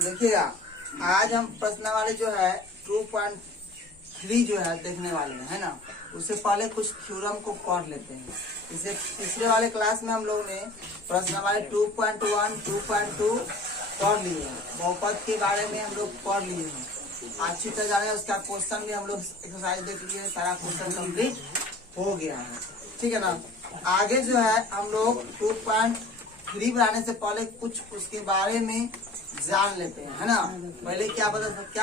देखिएगा, आज हम प्रश्नावली जो है 2.3 जो है देखने वाले हैं, है ना। उससे पहले कुछ थ्योरम को पढ़ लेते हैं। इसे पिछले वाले क्लास में हम लोग ने प्रश्नावली 2.1, 2.2 पढ़ लिए हैं। बहुपद के बारे में हम लोग पढ़ लिए हैं, अच्छी तरह जाने। उसका क्वेश्चन भी हम लोग एक्सरसाइज देख लिए, सारा क्वेश्चन कंप्लीट हो गया है, ठीक है ना। आगे जो है हम लोग 2.3 बनाने से पहले कुछ उसके बारे में जान लेते हैं, है ना। पहले क्या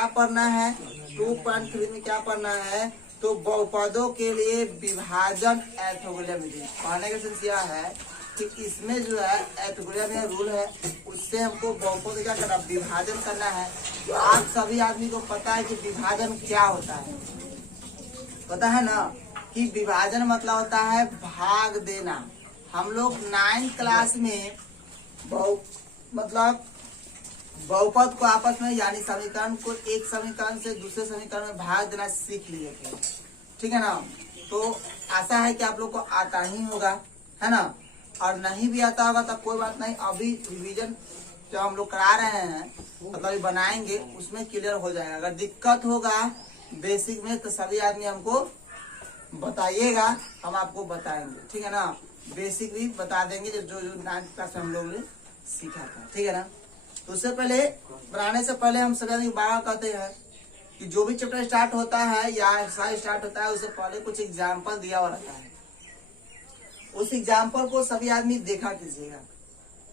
पढ़ना है 2.3 में, क्या पढ़ना है तो बहुपदों के लिए विभाजन एर्थोगोनल विधि। पढ़ने का सेंस यह है कि इसमें जो है एर्थोगोनल में रूल है, उससे हमको बहुपद क्या करना, विभाजन करना है। तो आप सभी आदमी को पता है कि विभाजन क्या होता है, पता है ना कि विभाजन मतलब होता है भाग देना। हम लोग 9th क्लास में बहुपद को आपस में यानी समीकरण को एक समीकरण से दूसरे समीकरण में भाग देना सीख लिए थे, ठीक है ना। तो आशा है कि आप लोग को आता ही होगा, है ना। और नहीं भी आता होगा तो कोई बात नहीं, अभी रिवीजन जो हम लोग करा रहे हैं मतलब बनाएंगे, उसमें क्लियर हो जाएगा। अगर दिक्कत होगा बेसिक में तो सभी आदमी हमको बताइएगा, हम आपको बताएंगे, ठीक है ना। बेसिक भी बता देंगे जो 9th क्लास में हम लोग ने सीखा था, ठीक है ना। तो उससे पहले बनाने से पहले हम सभी आदमी बार कहते हैं कि जो भी चैप्टर स्टार्ट होता है या एक्सरसाइज स्टार्ट होता है उससे पहले कुछ एग्जाम्पल दिया हुआ रहता है। उस एग्जाम्पल को सभी आदमी देखा कीजिएगा,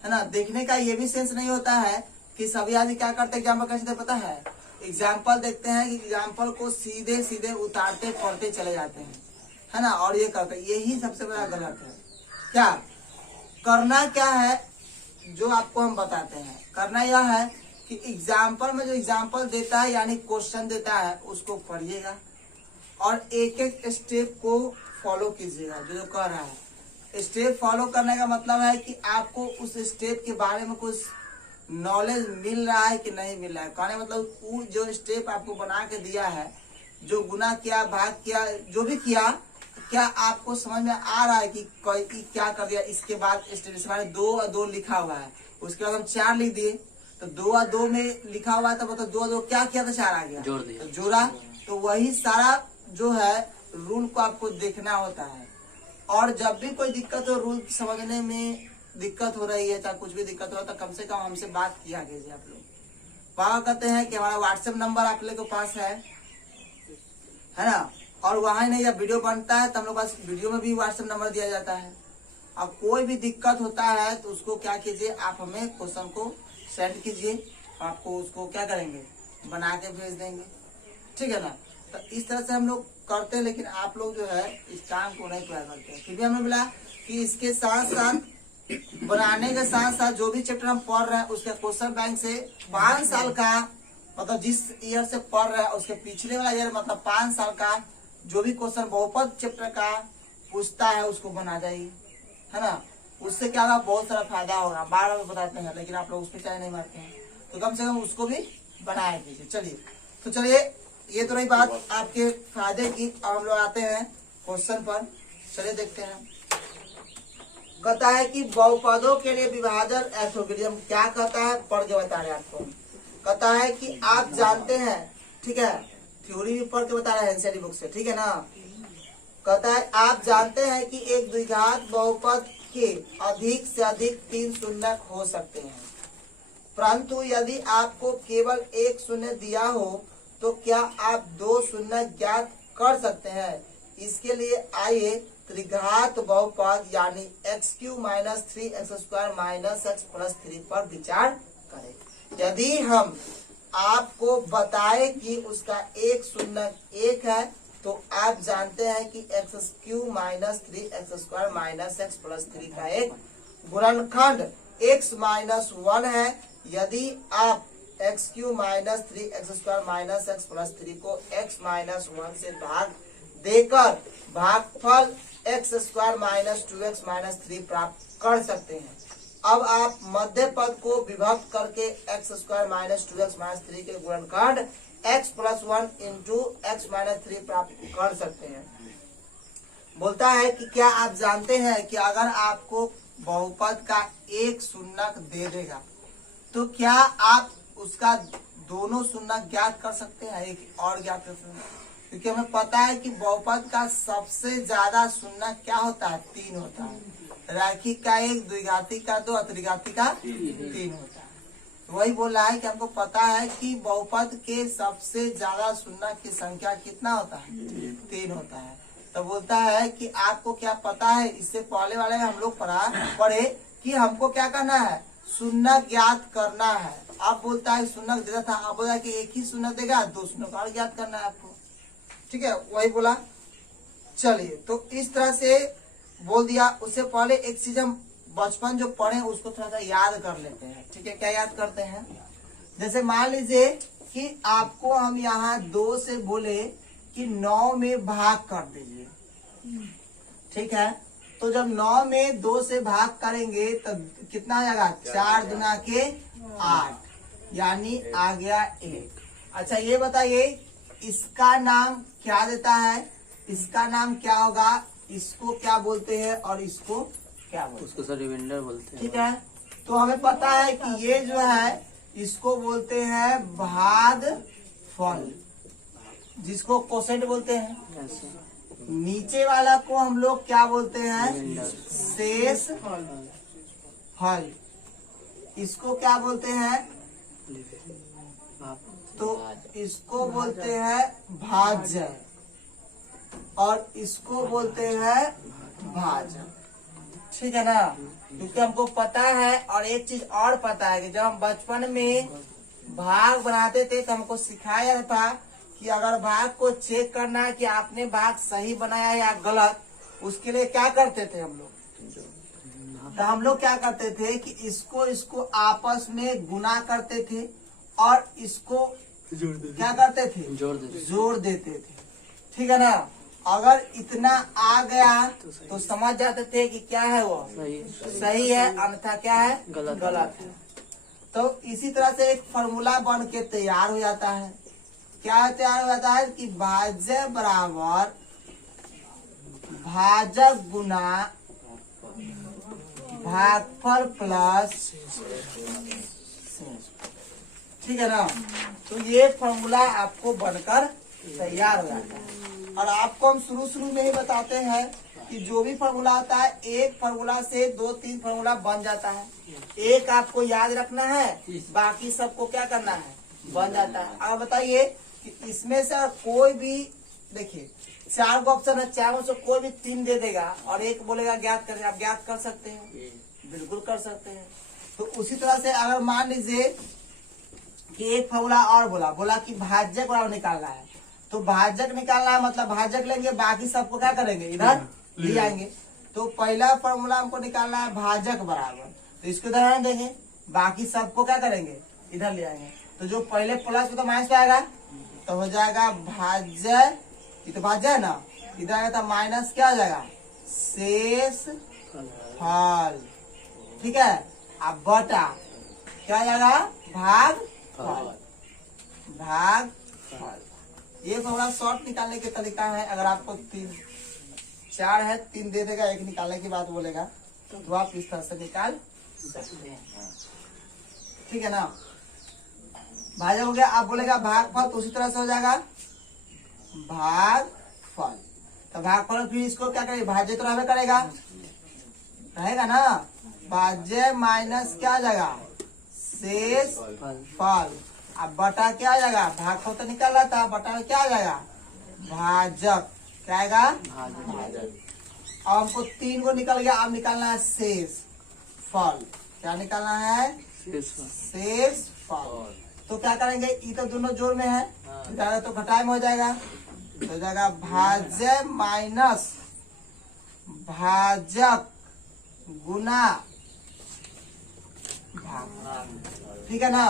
है ना। देखने का ये भी सेंस नहीं होता है कि सभी आदमी क्या करते हैं, एग्जाम्पल कैसे पता है, एग्जाम्पल देखते हैं कि एग्जाम्पल को सीधे सीधे उतारते पढ़ते चले जाते हैं, है ना। और ये करते, यही सबसे बड़ा गलत है। क्या करना क्या है जो आपको हम बताते हैं, करना यह है कि एग्जाम्पल में जो एग्जाम्पल देता है यानी क्वेश्चन देता है उसको पढ़िएगा और एक एक स्टेप को फॉलो कीजिएगा। जो कर रहा है स्टेप फॉलो करने का मतलब है कि आपको उस स्टेप के बारे में कुछ नॉलेज मिल रहा है कि नहीं मिल रहा है। कहने मतलब वो जो स्टेप आपको बना के दिया है, जो गुना किया, भाग किया, जो भी किया, क्या आपको समझ में आ रहा है कि क्या कर दिया। इसके बाद स्टेप 2 और 2 लिखा हुआ है, उसके बाद हम 4 लिख दिए, तो 2 और 2 में लिखा हुआ है, तो मतलब 2 और 2 क्या किया था, 4 आ गया, जोड़ दिया, तो जोड़ा। तो वही सारा जो है रूल को आपको देखना होता है। और जब भी कोई दिक्कत हो, रूल समझने में दिक्कत हो रही है, चाहे कुछ भी दिक्कत हो रहा है, तो कम से कम हमसे बात किया कीजिए आप लोग। वहां कहते हैं कि हमारा व्हाट्सएप नंबर आप लोग के पास है ना। और वहां नहीं, जब वीडियो बनता है तो हम लोग पास वीडियो में भी व्हाट्सएप नंबर दिया जाता है। अब कोई भी दिक्कत होता है तो उसको क्या कीजिए, आप हमें क्वेश्चन को सेंड कीजिए, आपको उसको क्या करेंगे, बना के भेज देंगे, ठीक है ना। तो इस तरह से हम लोग करते हैं, लेकिन आप लोग जो है इस काम को नहीं पूरा करते हैं। फिर भी हमने बोला कि इसके साथ साथ बनाने के साथ साथ जो भी चैप्टर हम पढ़ रहे हैं उसके क्वेश्चन बैंक से 5 साल का, मतलब जिस ईयर से पढ़ रहे हैं उसके पिछले वाला ईयर, मतलब 5 साल का जो भी क्वेश्चन बहुपद चैप्टर का पूछता है उसको बना जाइए, है ना। उससे क्या होगा, बहुत सारा फायदा होगा। बार बार बताते हैं लेकिन आप लोग उस पर क्या नहीं मारते हैं, तो कम से कम उसको भी बनाया कीजिए। चलिए ये तो रही बात आपके फायदे की। अब हम लोग आते हैं क्वेश्चन पर, चलिए देखते हैं। कहता है कि बहुपदों के लिए विभाजन एर्थोगोनल क्या कहता है, पढ़ के बता रहे हैं आपको। कहता है कि आप जानते हैं, ठीक है, थ्योरी भी पढ़ के बता रहे हैं एनसीईआरटी बुक से, ठीक है ना। कहता है आप जानते हैं कि एक द्विघात बहुपद के अधिक से अधिक 3 शून्य हो सकते हैं, परंतु यदि आपको केवल एक शून्य दिया हो तो क्या आप 2 शून्य ज्ञात कर सकते हैं। इसके लिए आइए त्रिघात बहुपद यानी x³ - 3x² - x+3 पर विचार करें। यदि हम आपको बताए कि उसका एक शून्य 1 है तो आप जानते हैं कि x³ - 3x² - x+3 का एक गुणनखंड x - 1 है। यदि आप x³ - 3x² - x+3 को x - 1 से भाग देकर भागफल x² - 2x - 3 प्राप्त कर सकते हैं। अब आप मध्य पद को विभक्त करके x² - 2x - 3 के गुणनखंड x+1 × x - 3 प्राप्त कर सकते हैं। बोलता है कि क्या आप जानते हैं कि अगर आपको बहुपद का एक शून्यक दे देगा तो क्या आप उसका दोनों शून्य ज्ञात कर सकते हैं, एक और ज्ञात कर सकते हैं, क्योंकि हमें पता है कि बहुपद का सबसे ज्यादा शून्य क्या होता है, 3 होता है। रैखिक का 1, द्विघाती का 2, त्रिघाती का 3 होता है। वही बोल रहा है कि हमको पता है कि बहुपद के सबसे ज्यादा शून्य की संख्या कितना होता है, 3 होता है। तो बोलता है कि आपको क्या पता है, इससे पहले वाले में हम लोग पढ़े कि हमको क्या करना है, शून्य ज्ञात करना है। अब बोलता है शून्य देता था, अब बोला कि एक ही शून्य देगा, 2 शून्य का और ज्ञात करना है आपको। ठीक है, वही बोला। चलिए, तो इस तरह से बोल दिया। उससे पहले एक चीज हम बचपन जो पढ़े उसको थोड़ा सा याद कर लेते हैं। ठीक है, क्या याद करते हैं? जैसे मान लीजिए कि आपको हम यहाँ 2 से बोले कि 9 में भाग कर दीजिए। ठीक है, तो जब 9 में 2 से भाग करेंगे तो कितना आ जाएगा, 4 गुना के 8, यानी आ गया 1। अच्छा ये बताइए, इसका नाम क्या देता है, इसका नाम क्या होगा, इसको क्या बोलते हैं और इसको क्या बोलते हैं? उसको सर रिमाइंडर बोलते हैं। ठीक है, तो हमें पता है कि ये जो है इसको बोलते हैं भागफल, जिसको कोसेंट बोलते हैं। नीचे वाला को हम लोग क्या बोलते हैं, शेष फल। इसको क्या बोलते हैं, तो इसको बोलते हैं भाज्य और इसको बोलते हैं भाजक। ठीक है ना, क्योंकि हमको पता है। और एक चीज और पता है कि जब हम बचपन में भाग बनाते थे तो हमको सिखाया था कि अगर भाग को चेक करना है कि आपने भाग सही बनाया या गलत, उसके लिए क्या करते थे हम लोग, तो हम लोग क्या करते थे कि इसको आपस में गुना करते थे और इसको क्या करते थे, जोड़ देते थे। ठीक है ना, अगर इतना आ गया तो समझ जाते थे कि क्या है वो सही है, अन्यथा क्या है, गलत है। तो इसी तरह से एक फॉर्मूला बन के तैयार हो जाता है। क्या तैयार हो जाता है कि भाज्य बराबर भाजक गुना भागफल प्लस। ठीक है ना, तो ये फॉर्मूला आपको बनकर तैयार हो जाता है। और आपको हम शुरू में ही बताते हैं कि जो भी फॉर्मूला आता है, एक फॉर्मूला से 2-3 फॉर्मूला बन जाता है। एक आपको याद रखना है, बाकी सबको क्या करना है, बन जाता है। अब बताइए कि इसमें से कोई भी, देखिए 4 गो ऑप्शन है, 4 में से कोई भी 3 दे देगा और एक बोलेगा ज्ञात करें, आप ज्ञात कर सकते हैं, बिल्कुल कर सकते हैं। तो उसी तरह से अगर मान लीजिए कि एक फॉर्मूला और बोला कि भाज्यक बराबर निकालना है, तो भाजक निकालना है मतलब भाजक लेंगे, बाकी सबको क्या करेंगे, इधर ले आएंगे। तो पहला फॉर्मूला हमको निकालना है भाजक बराबर, तो इसको उदाहरण देंगे, बाकी सबको क्या करेंगे, इधर ले आएंगे। तो जो पहले प्लस में तो माइनस पे आएगा, तो हो जाएगा भाज्य, ये तो भाज्य है ना, इधर आएगा तो माइनस क्या हो जाएगा, शेष फल। ठीक है, अब बटा क्या हो जाएगा, भाग फल। ये थोड़ा शॉर्ट निकालने के तरीका है। अगर आपको 4 है, 3 दे देगा, 1 निकालने की बात बोलेगा तो आप इस तरह से निकाल सकते हैं। ठीक है ना, भाजक हो गया। आप बोलेगा भागफल, तो उसी तरह से हो जाएगा भागफल। तो भागफल फिर इसको क्या करेगा, भाज्य तो रहबे करेगा, रहेगा ना, भाज्य माइनस क्या आ जाएगा, शेष फल। अब बटा क्या आ जाएगा, भागफल तो निकाल रहा था, बटा में क्या आ जाएगा, भाजक। क्या आएगा, भाजक। अब हमको 3 को निकल गया, अब निकालना है शेष फल। क्या निकालना है, शेष फल। तो क्या करेंगे, ये तो दोनों जोड़ में है, तो घटाए में हो जाएगा, तो हो जाएगा भाज्य माइनस भाजक गुना भाग। ठीक है ना,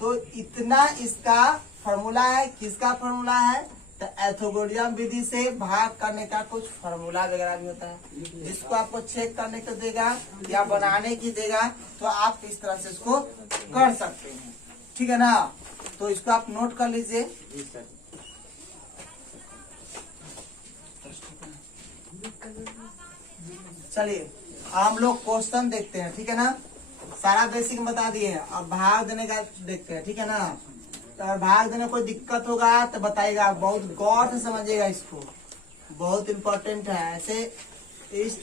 तो इतना इसका फॉर्मूला है। किसका फॉर्मूला है, तो एथोगोडियम विधि से भाग करने का कुछ फॉर्मूला वगैरह भी होता है, जिसको आपको चेक करने को देगा या बनाने की देगा, तो आप इस तरह से इसको कर सकते हैं। ठीक है ना, तो इसको आप नोट कर लीजिए। चलिए हम लोग क्वेश्चन देखते हैं। ठीक है ना, सारा बेसिक बता दिए। अब भाग देने का देखते हैं, ठीक है ना। तो अगर भाग देने कोई दिक्कत होगा तो बताइएगा, बहुत गौर से समझिएगा इसको, बहुत इम्पोर्टेंट है। ऐसे इस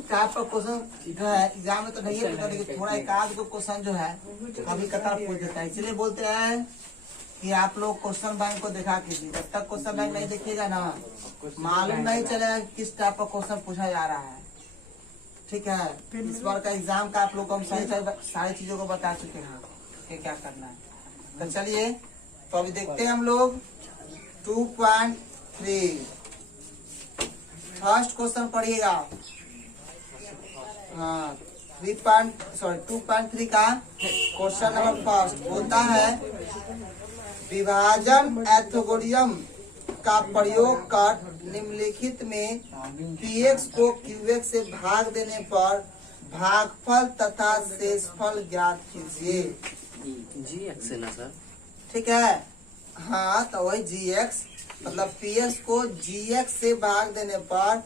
टाइप का क्वेश्चन जो है एग्जाम में तो नहीं होता, लेकिन थोड़ा एक आध को क्वेश्चन जो है कभी कतार पूछ देता है। इसलिए बोलते हैं कि आप लोग क्वेश्चन बैंक को देखा कीजिए। जब तक क्वेश्चन बैंक नहीं देखिएगा ना, मालूम नहीं चलेगा किस टाइप का क्वेश्चन पूछा जा रहा है, ठीक है। इस बार का एग्जाम का आप लोग को हम सारी चीजों को बता चुके हैं कि क्या करना है। तो चलिए, तो अभी देखते हैं हम लोग 2.3 फर्स्ट क्वेश्चन पढ़िएगा। हाँ 2.3 का क्वेश्चन नंबर फर्स्ट बोलता है, विभाजन एथोगोरियम का प्रयोग कर निम्नलिखित में px को qx से भाग देने पर भागफल तथा शेषफल ज्ञात कीजिए। gx है ना सर? ठीक है, हाँ तो वही gx मतलब px को gx से भाग देने पर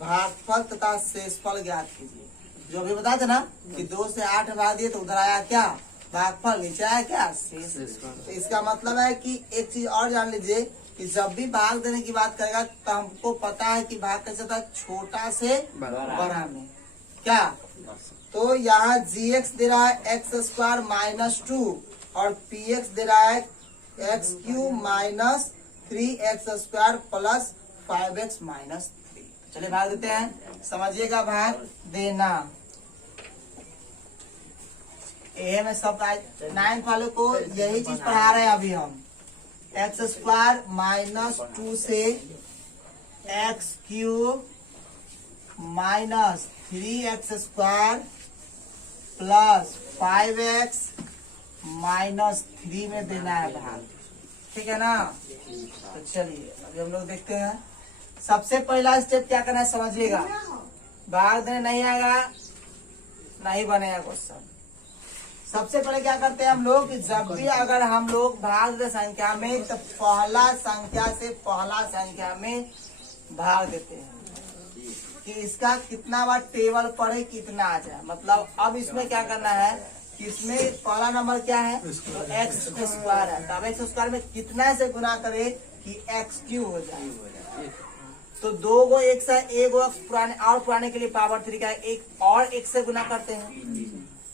भागफल तथा शेषफल ज्ञात कीजिए। जो अभी बताते ना कि 2 से 8 भाग दिए तो उधर आया क्या, भागफल, नीचे आया क्या, शेष। तो इसका मतलब है कि एक चीज और जान लीजिए कि जब भी भाग देने की बात करेगा तो हमको पता है कि भाग कैसे होता है, छोटा से बड़ा में। क्या, तो यहाँ gx दे रहा है x² -2 और px दे रहा है x³ -3x² प्लस 5x -3। चलिए भाग देते हैं, समझिएगा भाग देना। ये में सब 9th वाले को यही चीज पढ़ा रहे हैं अभी हम। x² -2 से x³ -3x² प्लस 5x -3 में देना है भाग, ठीक है ना। तो चलिए अभी हम लोग देखते हैं। सबसे पहला स्टेप क्या करना है समझिएगा, भाग देने नहीं आएगा नहीं बनेगा क्वेश्चन। सबसे पहले क्या करते हैं हम लोग कि जब भी अगर हम लोग भाग दे संख्या में तो पहला संख्या से पहला संख्या में भाग देते हैं कि इसका कितना बार टेबल पढ़े कितना आ जाए। मतलब अब इसमें क्या करना है कि इसमें पहला नंबर क्या है तो x² है, तो अब x² में कितना से गुना करे कि x³ हो जाए। तो 2 को एक से एक पुराने के लिए पावर 3 का एक और एक से गुना करते हैं।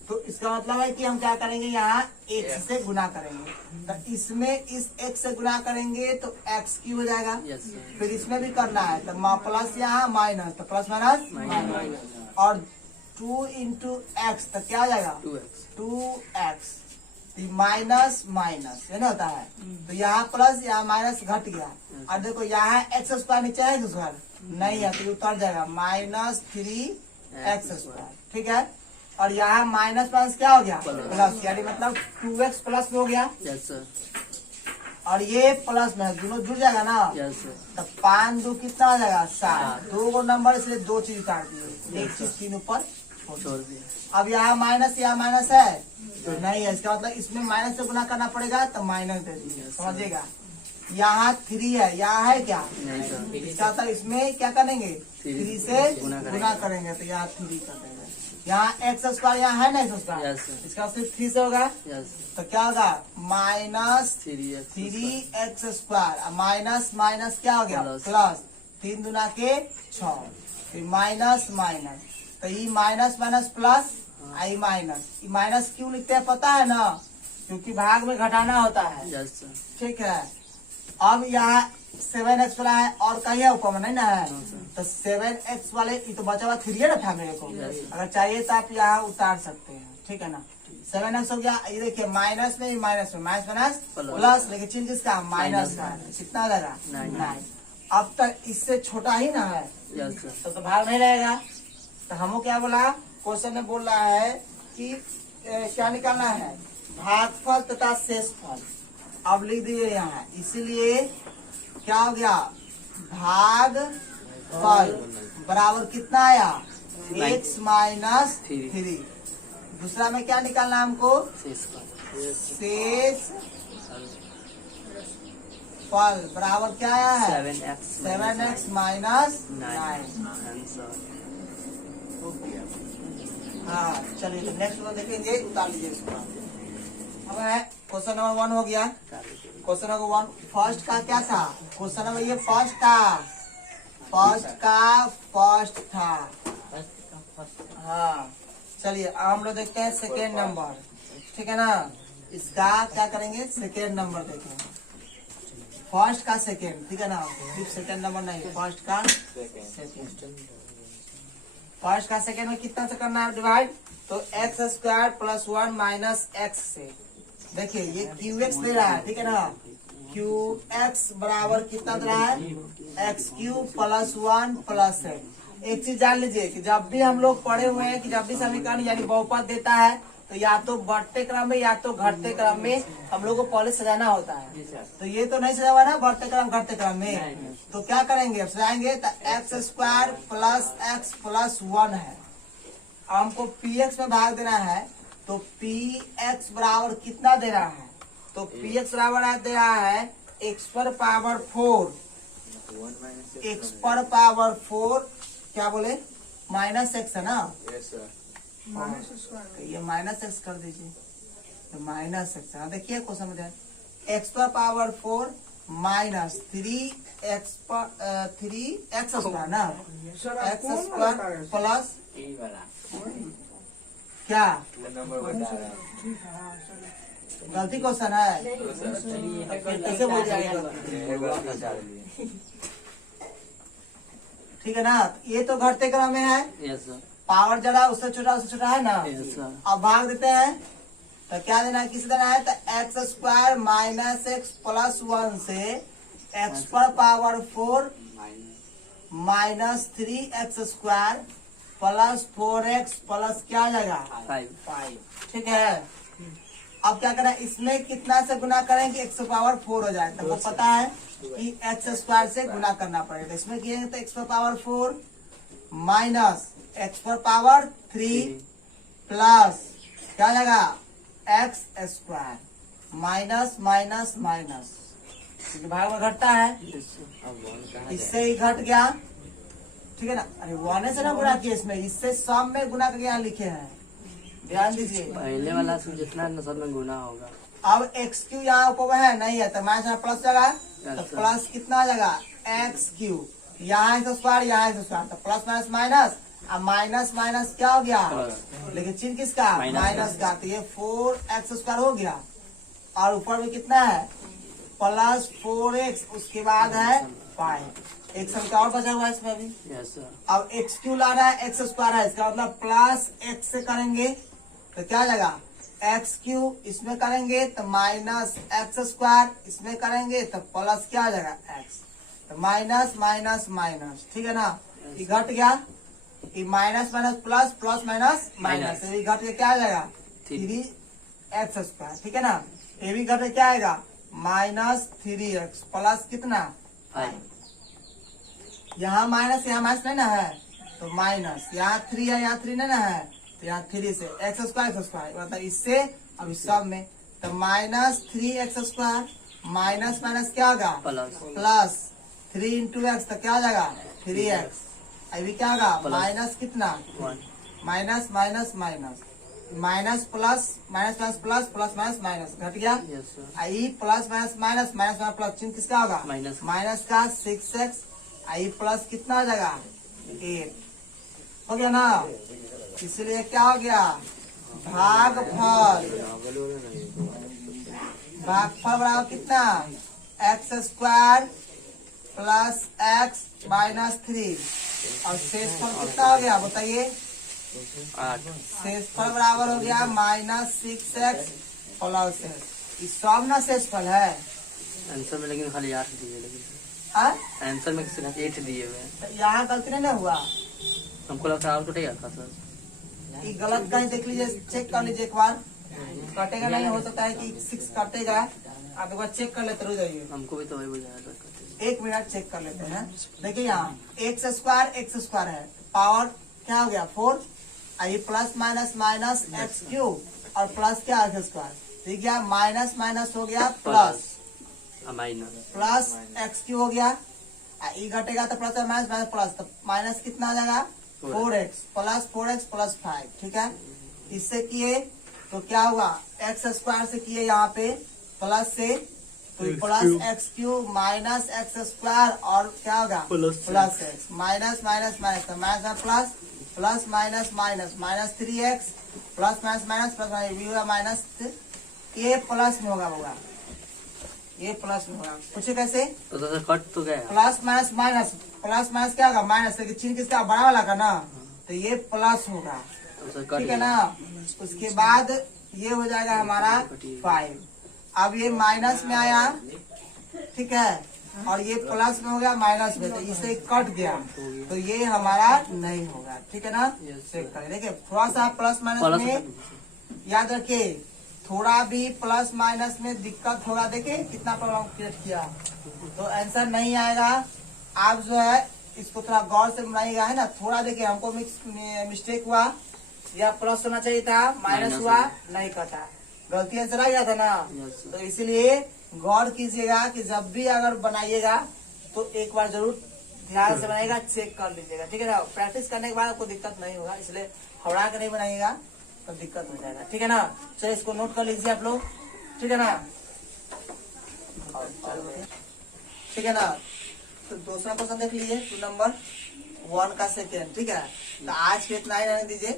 तो इसका मतलब है कि हम क्या करेंगे, यहाँ x से गुना करेंगे। तो इसमें इस x से गुना करेंगे तो x³ हो जाएगा। फिर इसमें भी करना है तो प्लस यहाँ माइनस, तो प्लस माइनस और 2 × x तो क्या हो जाएगा 2x माइनस माइनस, ये ना होता है। तो यहाँ प्लस यहाँ माइनस घट गया। और देखो यहाँ x² नीचे है दूसरा नहीं है तो उतर जाएगा -3x², ठीक है। और यहाँ माइनस प्लस क्या हो गया प्लस, यानी मतलब 2x प्लस में हो गया। और ये प्लस में दोनों जुड़ जाएगा ना। तो 5 2 कितना हो जाएगा 7। 2 को नंबर इसलिए 2 चीज काट दिए, एक चीज 3 ऊपर छोड़ दिए। अब यहाँ माइनस है तो नहीं है, इसका मतलब इसमें माइनस से गुना करना पड़ेगा तो माइनस दे दीजिए, समझिएगा। यहाँ 3 है, यहाँ है क्या, इसका मतलब इसमें क्या करेंगे 3 से गुना करेंगे तो यहाँ 3 कर देंगे। यहाँ x² यहाँ है ना x², इसका सिर्फ 3 से होगा तो क्या होगा -3x² माइनस माइनस क्या हो गया प्लस, 3 दूना के 6, फिर माइनस माइनस, तो ये माइनस माइनस प्लस आई माइनस क्यों लिखते हैं पता है ना, क्योंकि भाग में घटाना होता है, ठीक है। अब यहाँ 7x वाला है और कहीं है ऊपर में नहीं ना है, तो 7x वाले ये तो बचा हुआ 3 है ना था मेरे को, अगर चाहिए तो आप यहाँ उतार सकते हैं, ठीक है ना। 7x हो गया, ये देखिए माइनस में माइनस प्लस, लेकिन चिन्ह किसका माइनस का, कितना हो जाएगा 9। अब तक इससे छोटा ही ना है तो भाग नहीं रहेगा। तो हमको क्या बोला, क्वेश्चन में बोल रहा है कि क्या निकालना है भागफल तथा शेषफल। अब लिख दिए यहाँ, इसीलिए क्या हो गया भागफल बराबर कितना आया x -3। दूसरा में क्या निकालना है हमको शेष फल बराबर क्या आया है 7x -9। हाँ चलिए, तो नेक्स्ट वन देखेंगे, उतार लीजिए इसको। अब है क्वेश्चन नंबर 1 हो गया। क्वेश्चन नंबर 1 फर्स्ट का क्या था? क्वेश्चन नंबर ये फर्स्ट था। हाँ चलिए, अब हम लोग देखते हैं सेकेंड नंबर, ठीक है ना। इसका क्या करेंगे, सेकेंड नंबर देखेंगे। फर्स्ट का सेकेंड, ठीक है ना, सिर्फ सेकेंड नंबर नहीं, फर्स्ट का सेकेंड। फर्स्ट का सेकेंड में कितना से करना है डिवाइड? तो x square plus 1 minus x से। देखिए ये क्यू एक्स दे रहा है, ठीक है ना। क्यू एक्स बराबर कितना दे रहा है? X Q plus 1 plus x. एक चीज जान लीजिए कि जब भी हम लोग पढ़े हुए हैं कि जब भी समीकरण यानी बहुपद देता है तो या तो बढ़ते क्रम में या तो घटते क्रम में हम लोग को पहले सजाना होता है। तो ये तो नहीं सजा हुआ ना बढ़ते क्रम घटते क्रम में, तो क्या करेंगे, सजाएंगे। तो x square plus x plus 1 है, हमको पी एक्स में भाग देना है। तो पी एक्स बराबर कितना दे रहा है? तो पी एक्स बराबर दे रहा है एक्स पर पावर 4, एक्स पर पावर 4 क्या बोले, माइनस एक्स है ना। तो ये माइनस एक्स कर दीजिए, तो माइनस एक्स। हाँ देखिए क्वेश्चन में एक्स पर पावर 4 माइनस 3x स्क्वायर ना, एक्स स्क्वायर प्लस क्या गलती क्वेश्चन है, कैसे बोल जाएगा, ठीक है ना। ये तो घटते क्रम में है, यस सर। पावर जरा उससे छोटा है ना। Yes sir. अब भाग देते हैं तो क्या देना है, किसी देना है। तो x square minus x plus 1 से एक्स पर power 4 minus 3x square plus 4x plus क्या आ जाएगा 5, ठीक है। अब क्या करना है, इसमें कितना से गुना करेंगे, एक्स पावर 4 हो जाए। तो पता है कि एक्स स्क्वायर से गुना करना पड़ेगा। इसमें किए तो एक्स पर पावर 4 माइनस एक्स पर पावर 3 प्लस क्या आ जाएगा x square minus minus minus, क्योंकि भाग में घटता है, इससे ही घट गया, ठीक है ना। अरे 1 से ना गुना किया इसमें, इससे सम में गुना करके यहाँ लिखे हैं, ध्यान दीजिए। पहले वाला से जितना न सब में गुना होगा। अब एक्स क्यू यहाँ ऊपर है नहीं है, तो माइनस प्लस जाएगा, तो प्लस कितना आ जाएगा एक्स क्यू, यहाँ से स्क्वायर यहाँ से स्क्वायर, तो प्लस माइनस माइनस, अब माइनस माइनस क्या हो गया, लेकिन चिन्ह किसका, माइनस का। तो ये 4x स्क्वायर हो गया, और ऊपर में कितना है प्लस 4x, उसके बाद है 5। एक संख्या और बचा हुआ है इसमें अभी। Yes sir. अब एक्स क्यू ला रहा है, एक्स स्क्वायर है, इसका मतलब प्लस एक्स से करेंगे तो क्या आ जाएगा एक्स क्यू, इसमें करेंगे तो माइनस एक्स स्क्वायर, इसमें करेंगे तो प्लस क्या आ जाएगा एक्स, तो माइनस माइनस माइनस, ठीक है ना। ये घट गया, ये minus minus plus, plus minus minus, ये घट के क्या आ जाएगा 3x स्क्वायर, ठीक है ना। ये भी घट के क्या आएगा माइनस 3x प्लस कितना 5। यहाँ माइनस नहीं ना है, तो माइनस यहाँ 3 है, यहाँ 3 नहीं ना है, तो यहाँ 3 से एक्स स्क्वायर मतलब इससे अब इस सब में, तो minus 3x square minus minus क्या होगा प्लस 3 इंटू एक्स, तो क्या हो जाएगा 3x। अभी क्या होगा माइनस कितना minus minus minus minus plus minus minus plus plus minus minus घट गया। आई plus minus minus minus minus plus चिन्ह किसका होगा माइनस का 6x, आई प्लस कितना हो जाएगा 8 हो गया ना। इसलिए क्या हो गया भागफल बराबर कितना x square plus x minus 3, और शेषफल कितना हो गया बताइए 8। शेषफल बराबर हो गया माइनस 6x प्लस एक्स। इस सब ना शेषफल है आंसर में, लेकिन खाली 8 दिए, लेकिन आंसर में किसी ने 8 दिए हुए हैं। तो यहाँ गलती नहीं ना हुआ, हमको लगता है आउट उठेगा था सर। ये गलत कहीं देख लीजिए, चेक कर लीजिए एक बार, कटेगा नहीं, हो सकता है कि 6 कटेगा, आप एक बार चेक कर लेते रह जाइए। हमको भी तो वही बुझाया, 1 मिनट चेक कर लेते हैं। देखिए यहाँ एक्स स्क्वायर है, पावर क्या हो गया 4, आई plus minus minus X cube और प्लस क्या एक्स स्क्वायर, ठीक है माइनस माइनस हो गया plus minus plus X cube हो गया, ई घटेगा तो प्लस माइनस माइनस प्लस, तो माइनस कितना आ जाएगा 4x प्लस 4x प्लस 5, ठीक है। इससे किए तो क्या हुआ, एक्स स्क्वायर से किए यहाँ पे प्लस से, तो plus X cube minus x square और क्या होगा plus x, minus minus minus minus plus, plus minus minus minus 3x plus minus minus plus minus, ये प्लस में होगा, ये प्लस में होगा। पूछे कैसे, तो कट तो गया। Plus minus minus, plus minus क्या होगा माइनस, चिन्ह किसका बड़ा वाला का ना, तो ये प्लस होगा, ठीक है ना। उसके बाद ये हो जाएगा हमारा 5, अब ये माइनस में आया, ठीक है, और ये प्लस में हो गया माइनस में, तो इसे कट गया, तो ये हमारा नहीं होगा, ठीक है ना। चेक करें, देखिए थोड़ा सा प्लस माइनस में याद रखिए, थोड़ा भी प्लस माइनस में दिक्कत होगा, देखिए कितना प्रॉब्लम क्रिएट किया, तो आंसर नहीं आएगा। आप जो है इसको थोड़ा गौर से बनाइएगा, है ना। थोड़ा देखिए हमको मिस्टेक हुआ, या प्लस होना चाहिए था, माइनस हुआ, नहीं कटा, गलती आंसर आ गया था ना। तो इसीलिए गौर कीजिएगा कि जब भी अगर बनाइएगा तो एक बार जरूर ध्यान से बनाइएगा, चेक कर लीजिएगा, ठीक है ना। प्रैक्टिस करने के बाद आपको दिक्कत नहीं होगा, इसलिए हवड़ा के नहीं बनाइएगा तो दिक्कत हो जाएगा, ठीक है ना। चलिए इसको नोट कर लीजिए आप लोग, ठीक है ना, ठीक है ना। तो दूसरा क्वेश्चन देख लीजिए, 2 नंबर 1 का सेकेंड, ठीक है। तो आज के इतना ही रहने दीजिए,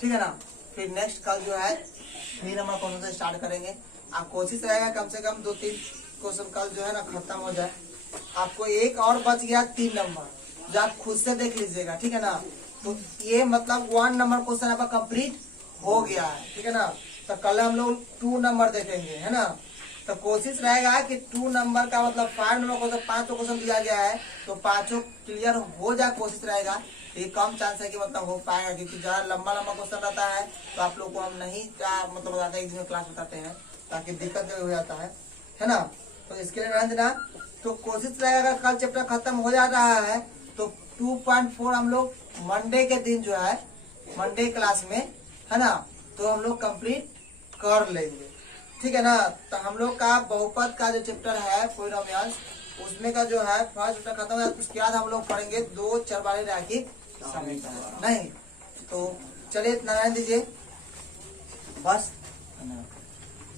ठीक है ना। फिर नेक्स्ट कल जो है 3 नंबर क्वेश्चन से स्टार्ट करेंगे। आप कोशिश रहेगा कम से कम 2-3 क्वेश्चन कल जो है ना खत्म हो जाए। आपको एक और बच गया 3 नंबर, जो आप खुद से देख लीजिएगा, ठीक है ना। तो ये मतलब 1 नंबर क्वेश्चन आपका कंप्लीट हो गया है, ठीक है ना। तो कल हम लोग 2 नंबर देखेंगे, है ना। तो कोशिश रहेगा कि 2 नंबर का मतलब 5 नंबर क्वेश्चन 5 क्वेश्चन दिया गया है, तो 5 क्लियर हो जाए, कोशिश रहेगा। ये कम चांस है कि मतलब हो पाएगा, क्योंकि ज्यादा लंबा लंबा क्वेश्चन रहता है तो आप लोग को हम नहीं मतलब बताते हैं, एक दिन में क्लास बताते हैं, ताकि दिक्कत हो जाता है ना। तो इसके लिए ध्यान देना। तो कोशिश रहेगा अगर कल चैप्टर खत्म हो जा रहा है तो 2.4 हम लोग मंडे के दिन जो है, मंडे क्लास में, है ना, तो हम लोग कंप्लीट कर लेंगे, ठीक है ना। तो हम लोग का बहुपद का जो चैप्टर है पॉलिनोमियल्स, उसमें का जो है फर्स्ट चैप्टर खत्म हो जाए, उसके बाद हम लोग पढ़ेंगे 2 चरवाली रैखिक समीकरण, नहीं। तो चलिए इतना रहने दीजिए बस।